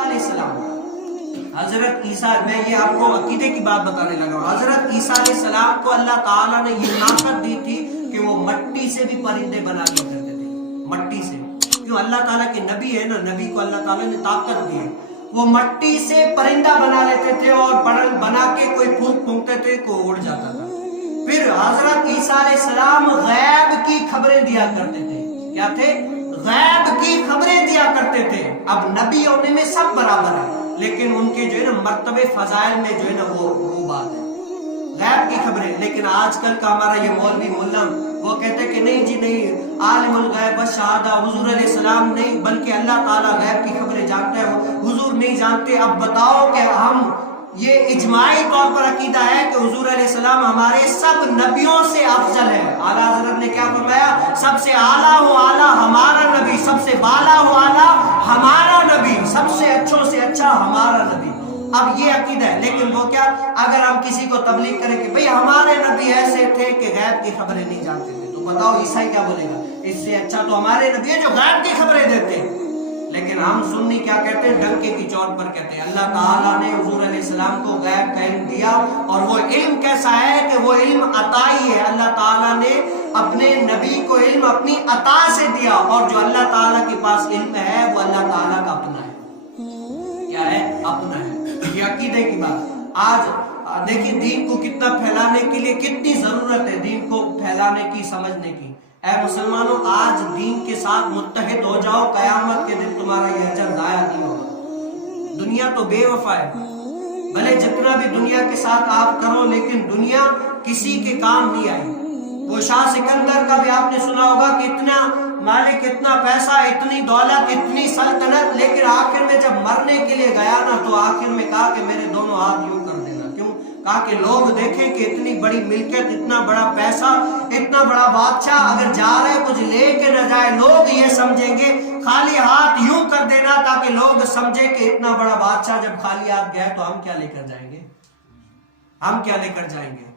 عیسیٰ علیہ السلام، حضرت عیسیٰ، میں یہ آپ کو عقیدے کی بات بتانے لگا ہوں، حضرت عیسیٰ علیہ السلام کو اللہ تعالیٰ نے یہ طاقت دی تھی کہ وہ مٹی سے بھی پرندے بنا لیا کرتے تھے، مٹی سے، کیوں اللہ تعالیٰ کے نبی ہے نا، نبی کو اللہ تعالیٰ نے طاقت دی ہے، وہ مٹی سے پرندہ بنا لیتے تھے اور بنا کے کوئی پھونک پھونکتے تھے کوئی اڑ جاتا تھا۔ پھر حضرت عیسیٰ علیہ السلام غیب کی خبریں دیا کرتے تھے، کیا تھے؟ غیب کی خبریں دیا کرتے تھے۔ اب نبی ہونے میں سب برابر ہے، لیکن ان کے جو ہے نا مرتبے فضائل میں جو ہے نا وہ بات ہے، غیب کی خبریں۔ لیکن آج کل کا ہمارا یہ مولوی ملم وہ کہتے کہ نہیں جی نہیں، عالم الغیب والشہادہ حضور علیہ السلام نہیں، بلکہ اللہ تعالیٰ غیب کی خبریں جانتا ہے، حضور نہیں جانتے۔ اب بتاؤ کہ ہم، یہ اجماعی طور پر عقیدہ ہے کہ حضور علیہ السلام ہمارے سب نبیوں سے افضل ہے۔ اعلیٰ حضرت نے کیا فرمایا؟ سب سے اعلیٰ و اعلیٰ ہمارا نبی، سب سے بالا و اعلیٰ ہمارا نبی، سب سے اچھوں سے اچھا ہمارا نبی۔ اب یہ عقیدہ ہے، لیکن وہ کیا، اگر ہم کسی کو تبلیغ کریں کہ بھئی ہمارے نبی ایسے تھے کہ غیب کی خبریں نہیں جانتے تھے، تو بتاؤ عیسائی کیا بولے گا؟ اس سے اچھا تو ہمارے نبی ہے جو غیب کی خبریں دیتے ہیں۔ لیکن ہم سنی کیا کہتے ہیں؟ ڈنکے کی چوٹ پر کہتے ہیں اللہ تعالیٰ نے حضور علیہ السلام کو غیب کا علم دیا، اور وہ علم کیسا ہے کہ وہ علم عطائی ہے، اللہ تعالیٰ نے اپنے نبی کو علم اپنی عطا سے دیا، اور جو اللہ تعالیٰ کے پاس علم ہے وہ اللہ تعالیٰ کا اپنا ہے، کیا ہے؟ اپنا ہے۔ یہ عقیدے کی بات۔ آج دیکھیں دین کو کتنا پھیلانے کے لیے کتنی ضرورت ہے دین کو پھیلانے کی، سمجھنے کی۔ اے مسلمانوں، آج دین کے ساتھ متحد ہو جاؤ، قیامت کے دن تمہارا یہ اجر ضائع نہیں ہوگا۔ دنیا تو بے وفا ہے، بھلے جتنا بھی دنیا کے ساتھ آپ کرو، لیکن دنیا کسی کے کام نہیں آئی۔ وہ شاہ سکندر کا بھی آپ نے سنا ہوگا کہ اتنا مالک، اتنا پیسہ، اتنی دولت، اتنی سلطنت، لیکن آخر میں جب مرنے کے لیے گیا نا تو آخر میں کہا کہ میرے دونوں ہاتھ یوں کر دینا۔ کیوں؟ کہا کہ لوگ دیکھیں کہ اتنی بڑی ملکیت، اتنا بڑا پیسہ، اتنا بڑا بادشاہ اگر جا رہے کچھ لے کے نہ جائے، لوگ یہ سمجھیں گے، خالی ہاتھ یوں کر دینا تاکہ لوگ سمجھے کہ اتنا بڑا بادشاہ جب خالی ہاتھ گیا تو ہم کیا لے کر جائیں گے، ہم کیا لے کر جائیں گے۔